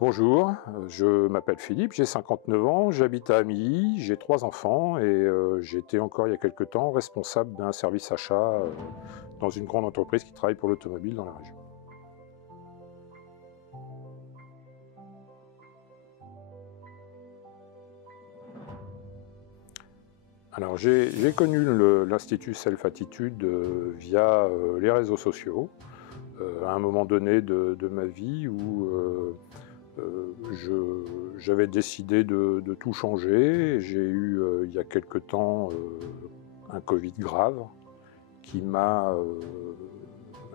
Bonjour, je m'appelle Philippe, j'ai 59 ans, j'habite à Amilly, j'ai 3 enfants et j'étais encore il y a quelque temps responsable d'un service achat dans une grande entreprise qui travaille pour l'automobile dans la région. Alors j'ai connu l'Institut Self-Attitude via les réseaux sociaux, à un moment donné de ma vie où j'avais décidé de tout changer. J'ai eu il y a quelque temps un Covid grave qui m'a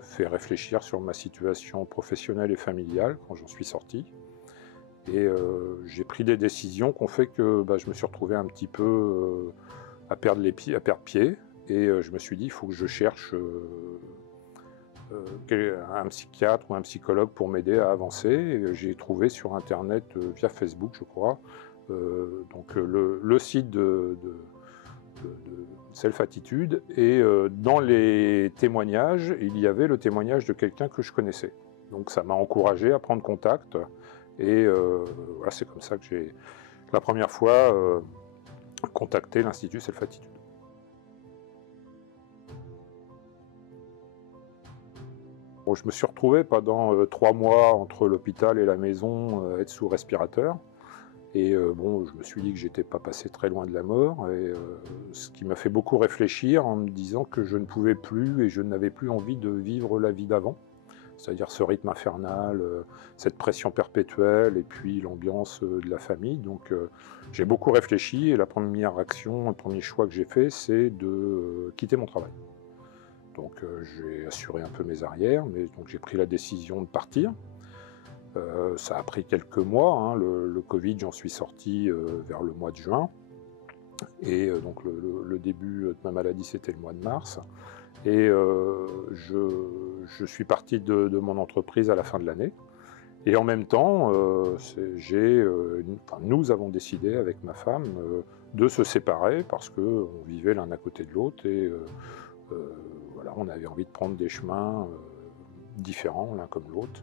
fait réfléchir sur ma situation professionnelle et familiale quand j'en suis sorti. Et j'ai pris des décisions qui ont fait que je me suis retrouvé un petit peu à perdre pied. Et je me suis dit, il faut que je cherche un psychiatre ou un psychologue pour m'aider à avancer. Et j'ai trouvé sur Internet, via Facebook, je crois, le site de Self-Attitude, et dans les témoignages, il y avait le témoignage de quelqu'un que je connaissais. Donc ça m'a encouragé à prendre contact, et voilà, c'est comme ça que j'ai la première fois contacté l'Institut Self-Attitude. Bon, je me suis retrouvé pendant 3 mois entre l'hôpital et la maison, être sous respirateur. Et bon, je me suis dit que j'étais pas passé très loin de la mort, et ce qui m'a fait beaucoup réfléchir en me disant que je ne pouvais plus et je n'avais plus envie de vivre la vie d'avant. C'est-à-dire ce rythme infernal, cette pression perpétuelle et puis l'ambiance de la famille. Donc j'ai beaucoup réfléchi, et la première action, le premier choix que j'ai fait, c'est de quitter mon travail. Donc j'ai assuré un peu mes arrières, mais donc j'ai pris la décision de partir. Ça a pris quelques mois, hein. Le Covid, j'en suis sorti vers le mois de juin. Et donc le début de ma maladie, c'était le mois de mars. Et je suis parti de mon entreprise à la fin de l'année. Et en même temps, nous avons décidé avec ma femme de se séparer parce qu'on vivait l'un à côté de l'autre. Et voilà, on avait envie de prendre des chemins différents l'un comme l'autre.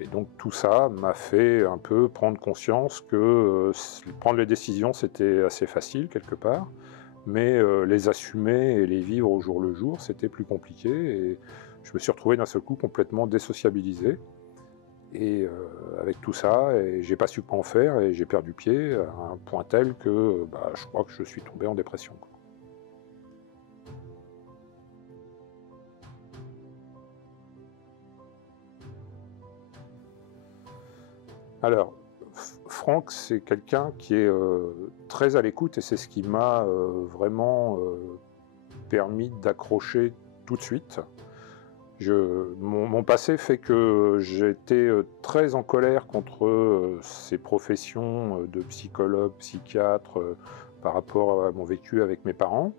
Et donc tout ça m'a fait un peu prendre conscience que prendre les décisions, c'était assez facile quelque part, mais les assumer et les vivre au jour le jour, c'était plus compliqué. Et je me suis retrouvé d'un seul coup complètement désociabilisé. Et avec tout ça, et j'ai pas su quoi en faire, et j'ai perdu pied à un point tel que je crois que je suis tombé en dépression, quoi. Alors, Franck, c'est quelqu'un qui est très à l'écoute, et c'est ce qui m'a vraiment permis d'accrocher tout de suite. Mon passé fait que j'étais très en colère contre ces professions de psychologue, psychiatre, par rapport à mon vécu avec mes parents.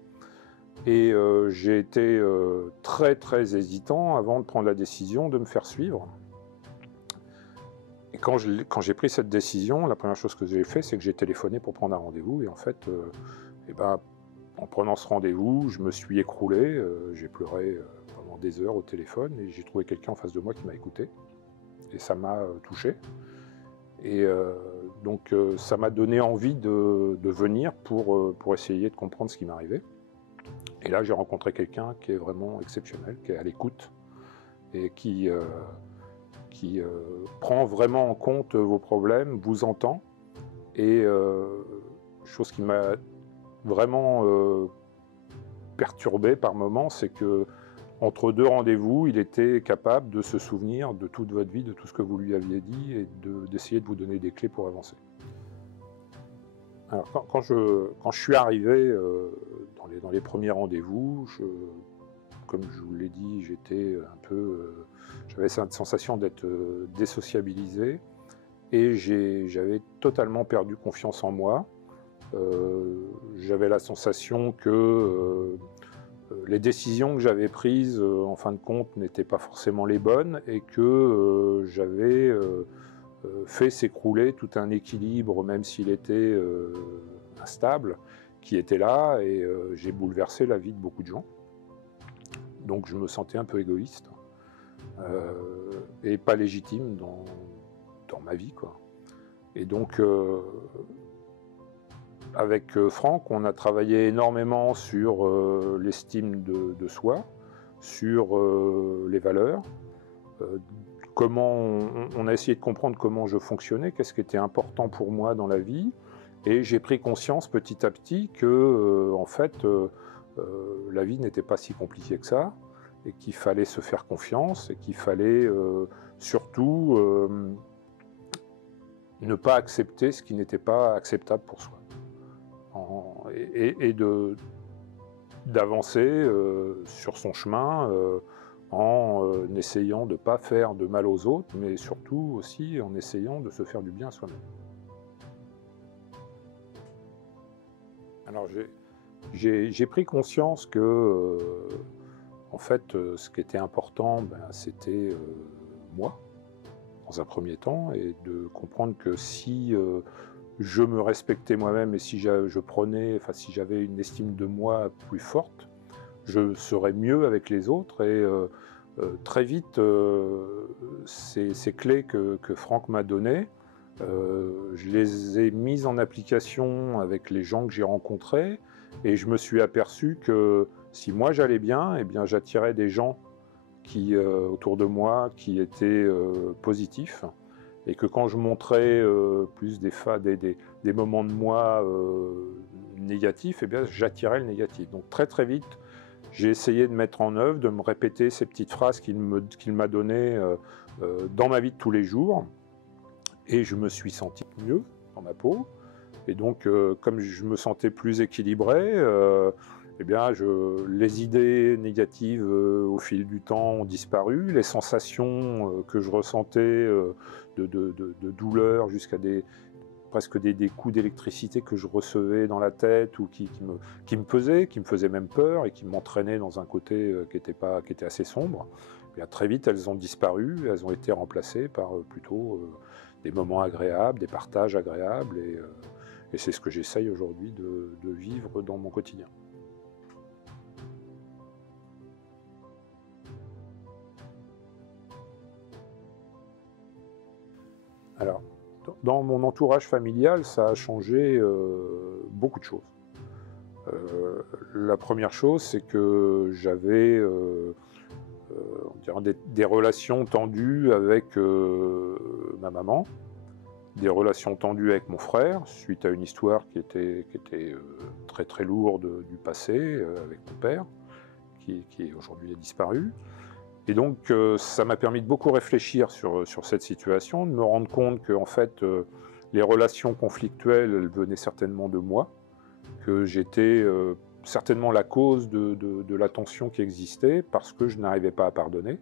Et j'ai été très très hésitant avant de prendre la décision de me faire suivre. Et quand j'ai pris cette décision, la première chose que j'ai fait, c'est que j'ai téléphoné pour prendre un rendez-vous. Et en fait, en prenant ce rendez-vous, je me suis écroulé, j'ai pleuré pendant des heures au téléphone, et j'ai trouvé quelqu'un en face de moi qui m'a écouté. Et ça m'a touché. Et ça m'a donné envie de venir pour essayer de comprendre ce qui m'arrivait. Et là, j'ai rencontré quelqu'un qui est vraiment exceptionnel, qui est à l'écoute, et qui prend vraiment en compte vos problèmes, vous entend. Et chose qui m'a vraiment perturbé par moments, c'est que entre 2 rendez-vous, il était capable de se souvenir de toute votre vie, de tout ce que vous lui aviez dit, et d'essayer de vous donner des clés pour avancer. Alors quand je suis arrivé dans les premiers rendez-vous, comme je vous l'ai dit, j'étais un peu, j'avais cette sensation d'être désociabilisé, et j'avais totalement perdu confiance en moi. J'avais la sensation que les décisions que j'avais prises, en fin de compte, n'étaient pas forcément les bonnes, et que j'avais fait s'écrouler tout un équilibre, même s'il était instable, qui était là. Et j'ai bouleversé la vie de beaucoup de gens. Donc je me sentais un peu égoïste et pas légitime dans ma vie, quoi. Et donc, avec Franck, on a travaillé énormément sur l'estime de soi, sur les valeurs, comment on a essayé de comprendre comment je fonctionnais, qu'est-ce qui était important pour moi dans la vie, et j'ai pris conscience petit à petit que, en fait, la vie n'était pas si compliquée que ça, et qu'il fallait se faire confiance, et qu'il fallait surtout ne pas accepter ce qui n'était pas acceptable pour soi. Et d'avancer sur son chemin en essayant de ne pas faire de mal aux autres, mais surtout aussi en essayant de se faire du bien à soi-même. Alors j'ai pris conscience que, en fait, ce qui était important, c'était moi, dans un premier temps, et de comprendre que si je me respectais moi-même et si si j'avais une estime de moi plus forte, je serais mieux avec les autres. Et très vite, ces clés que Franck m'a données, je les ai mises en application avec les gens que j'ai rencontrés, et je me suis aperçu que si moi j'allais bien, eh bien j'attirais des gens autour de moi qui étaient positifs, et que quand je montrais plus des moments de moi négatifs, eh bien j'attirais le négatif. Donc très vite, j'ai essayé de mettre en œuvre, de me répéter ces petites phrases qu'il m'a données dans ma vie de tous les jours, et je me suis senti mieux dans ma peau. Et donc, comme je me sentais plus équilibré, eh bien, les idées négatives au fil du temps ont disparu, les sensations que je ressentais de douleur jusqu'à presque des coups d'électricité que je recevais dans la tête, ou qui me pesaient, qui me faisaient même peur et qui m'entraînaient dans un côté qui était assez sombre. Eh bien, très vite, elles ont disparu, elles ont été remplacées par plutôt des moments agréables, des partages agréables, et c'est ce que j'essaye aujourd'hui de vivre dans mon quotidien. Alors, dans mon entourage familial, ça a changé beaucoup de choses. La première chose, c'est que j'avais on dirait des relations tendues avec ma maman, des relations tendues avec mon frère, suite à une histoire qui était très lourde du passé, avec mon père, qui aujourd'hui a disparu. Et donc ça m'a permis de beaucoup réfléchir sur cette situation, de me rendre compte que en fait, les relations conflictuelles, elles venaient certainement de moi, que j'étais certainement la cause de la tension qui existait, parce que je n'arrivais pas à pardonner.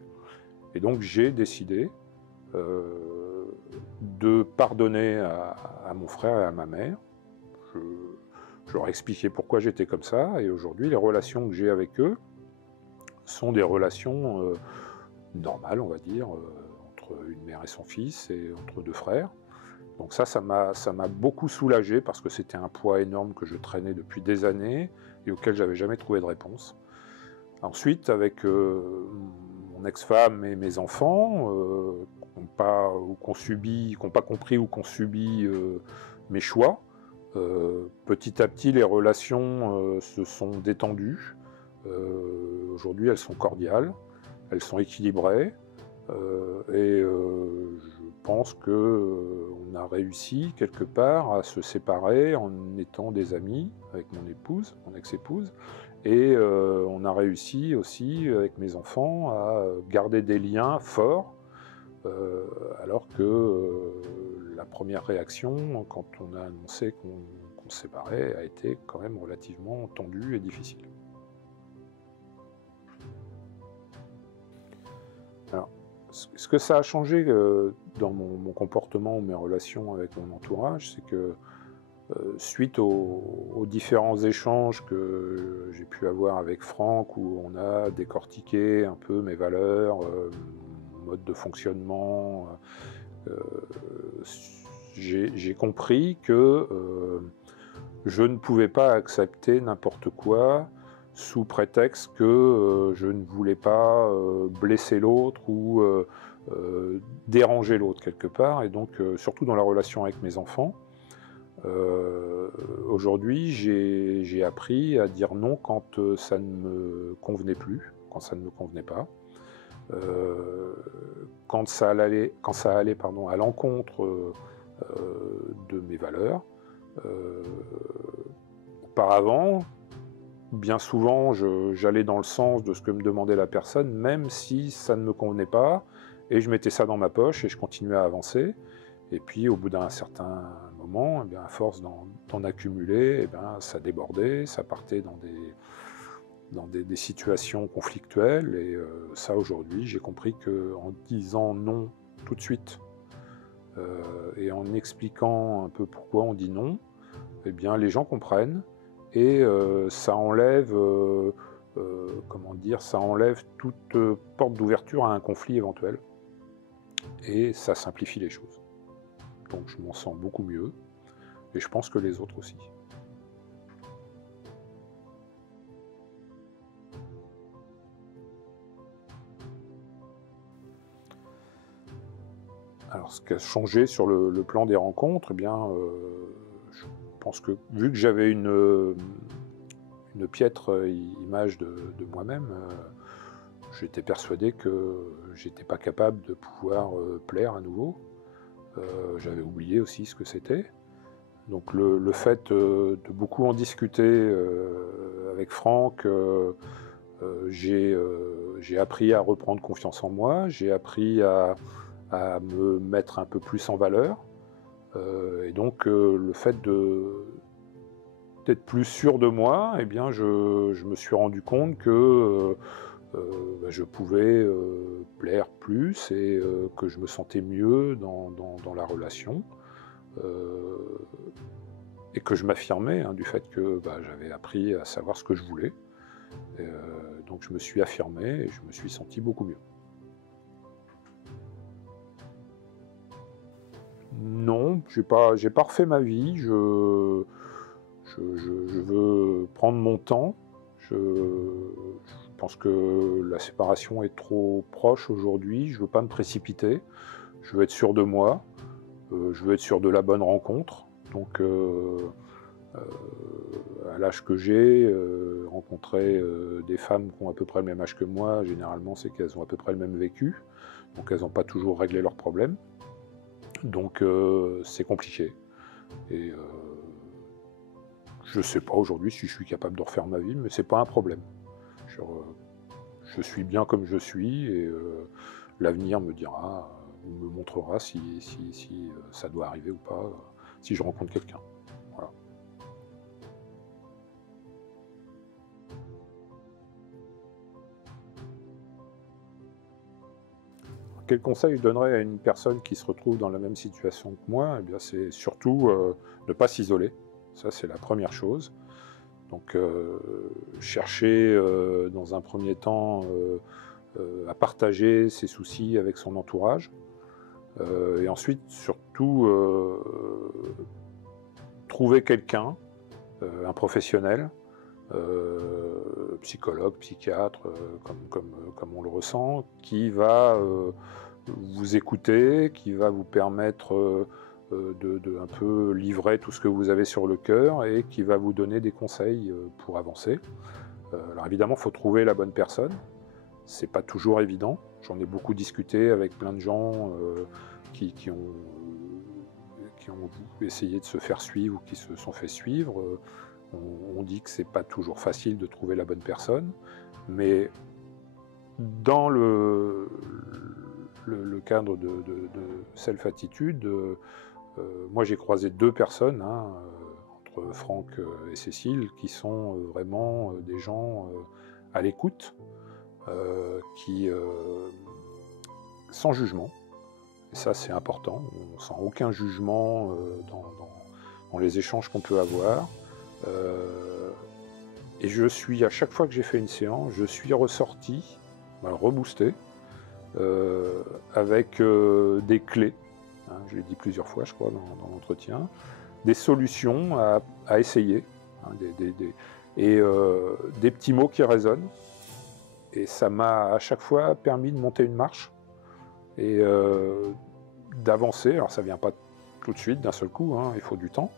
Et donc j'ai décidé de pardonner à mon frère et à ma mère. Je leur ai expliqué pourquoi j'étais comme ça, et aujourd'hui, les relations que j'ai avec eux sont des relations normales, on va dire, entre une mère et son fils, et entre deux frères. Donc ça m'a beaucoup soulagé, parce que c'était un poids énorme que je traînais depuis des années, et auquel j'avais jamais trouvé de réponse. Ensuite, avec mon ex-femme et mes enfants, qui n'ont pas compris ou qui ont subi mes choix, petit à petit, les relations se sont détendues. Aujourd'hui, elles sont cordiales, elles sont équilibrées, et je pense qu'on a réussi quelque part à se séparer en étant des amis avec mon épouse, mon ex-épouse, et on a réussi aussi avec mes enfants à garder des liens forts, alors que la première réaction, quand on a annoncé qu'on se séparait, a été quand même relativement tendue et difficile. Alors, ce que ça a changé dans mon comportement ou mes relations avec mon entourage, c'est que suite aux différents échanges que j'ai pu avoir avec Franck, où on a décortiqué un peu mes valeurs, mon mode de fonctionnement, j'ai compris que je ne pouvais pas accepter n'importe quoi sous prétexte que je ne voulais pas blesser l'autre, ou déranger l'autre quelque part, et donc surtout dans la relation avec mes enfants. Aujourd'hui, j'ai appris à dire non quand ça ne me convenait plus, quand ça ne me convenait pas. Quand ça allait pardon, à l'encontre de mes valeurs. Auparavant, bien souvent, j'allais dans le sens de ce que me demandait la personne, même si ça ne me convenait pas, et je mettais ça dans ma poche et je continuais à avancer. Et puis, au bout d'un certain moment, eh bien, à force d'en accumuler, eh bien, ça débordait, ça partait dans des situations conflictuelles. Et ça, aujourd'hui, j'ai compris qu'en disant non tout de suite et en expliquant un peu pourquoi on dit non, eh bien, les gens comprennent. Et ça enlève, comment dire, ça enlève toute porte d'ouverture à un conflit éventuel. Et ça simplifie les choses. Donc je m'en sens beaucoup mieux, et je pense que les autres aussi. Alors ce qui a changé sur le plan des rencontres, eh bien, je pense que vu que j'avais une piètre image de moi-même, j'étais persuadé que j'étais pas capable de pouvoir plaire à nouveau. J'avais oublié aussi ce que c'était. Donc le fait de beaucoup en discuter avec Franck, j'ai appris à reprendre confiance en moi, j'ai appris à me mettre un peu plus en valeur. Et donc le fait d'être plus sûr de moi, eh bien, je me suis rendu compte que je pouvais plaire plus, et que je me sentais mieux dans la relation. Et que je m'affirmais, hein, du fait que j'avais appris à savoir ce que je voulais. Et, donc je me suis affirmé et je me suis senti beaucoup mieux. Non, j'ai pas refait ma vie. Je veux prendre mon temps. Je pense que la séparation est trop proche aujourd'hui. Je veux pas me précipiter. Je veux être sûr de moi. Je veux être sûr de la bonne rencontre. Donc à l'âge que j'ai, rencontrer des femmes qui ont à peu près le même âge que moi, généralement c'est qu'elles ont à peu près le même vécu, donc elles n'ont pas toujours réglé leurs problèmes. Donc c'est compliqué. Et je ne sais pas aujourd'hui si je suis capable de refaire ma vie, mais c'est pas un problème. Je suis bien comme je suis, et l'avenir me dira, ou me montrera si ça doit arriver ou pas, si je rencontre quelqu'un. Voilà. Quel conseil je donnerais à une personne qui se retrouve dans la même situation que moi? Eh bien, c'est surtout ne pas s'isoler. Ça, c'est la première chose. Donc, chercher dans un premier temps à partager ses soucis avec son entourage. Et ensuite, surtout, trouver quelqu'un, un professionnel, psychologue, psychiatre, comme on le ressent, qui va vous écouter, qui va vous permettre de un peu livrer tout ce que vous avez sur le cœur, et qui va vous donner des conseils pour avancer. Alors évidemment, il faut trouver la bonne personne. C'est pas toujours évident. J'en ai beaucoup discuté avec plein de gens qui ont essayé de se faire suivre ou qui se sont fait suivre. On dit que c'est pas toujours facile de trouver la bonne personne, mais dans le cadre de self-attitude, moi j'ai croisé deux personnes, hein, entre Franck et Cécile, qui sont vraiment des gens à l'écoute, qui sans jugement. Et ça, c'est important. On sent aucun jugement dans les échanges qu'on peut avoir. Et à chaque fois que j'ai fait une séance, je suis ressorti, reboosté, avec des clés, hein, je l'ai dit plusieurs fois, je crois, dans l'entretien, des solutions à essayer, hein, et des petits mots qui résonnent. Et ça m'a à chaque fois permis de monter une marche et d'avancer. Alors ça ne vient pas tout de suite, d'un seul coup, hein, il faut du temps.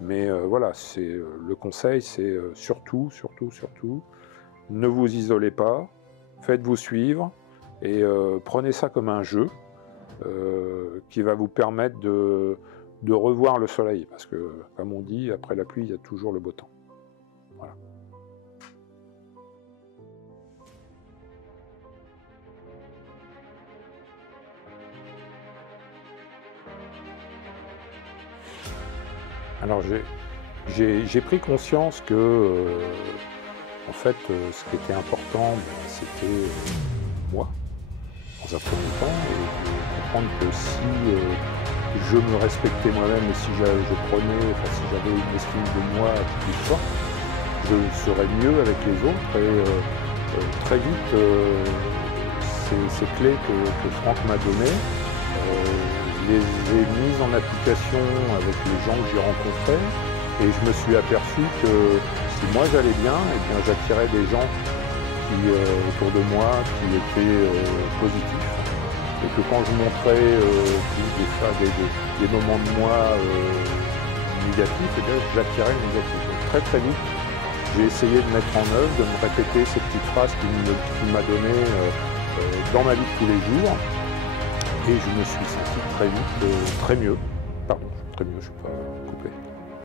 Mais voilà, le conseil, c'est surtout, ne vous isolez pas, faites-vous suivre et prenez ça comme un jeu qui va vous permettre de revoir le soleil. Parce que, comme on dit, après la pluie, il y a toujours le beau temps. Voilà. Alors j'ai pris conscience que, en fait, ce qui était important, c'était moi, dans un premier temps, et de comprendre que si je me respectais moi-même et si si j'avais une estime de moi plus forte, je serais mieux avec les autres. Et très vite, ces clés que Franck m'a données, je les ai mises en application avec les gens que j'ai rencontrés, et je me suis aperçu que si moi j'allais bien, eh bien j'attirais des gens autour de moi qui étaient positifs, et que quand je montrais des moments de moi négatifs, eh bien j'attirais le négatif. Donc très vite, j'ai essayé de mettre en œuvre, de me répéter ces petites phrases qu'il m'a données dans ma vie de tous les jours. Et je me suis senti très vite très mieux. Pardon, très mieux, je ne sais pas.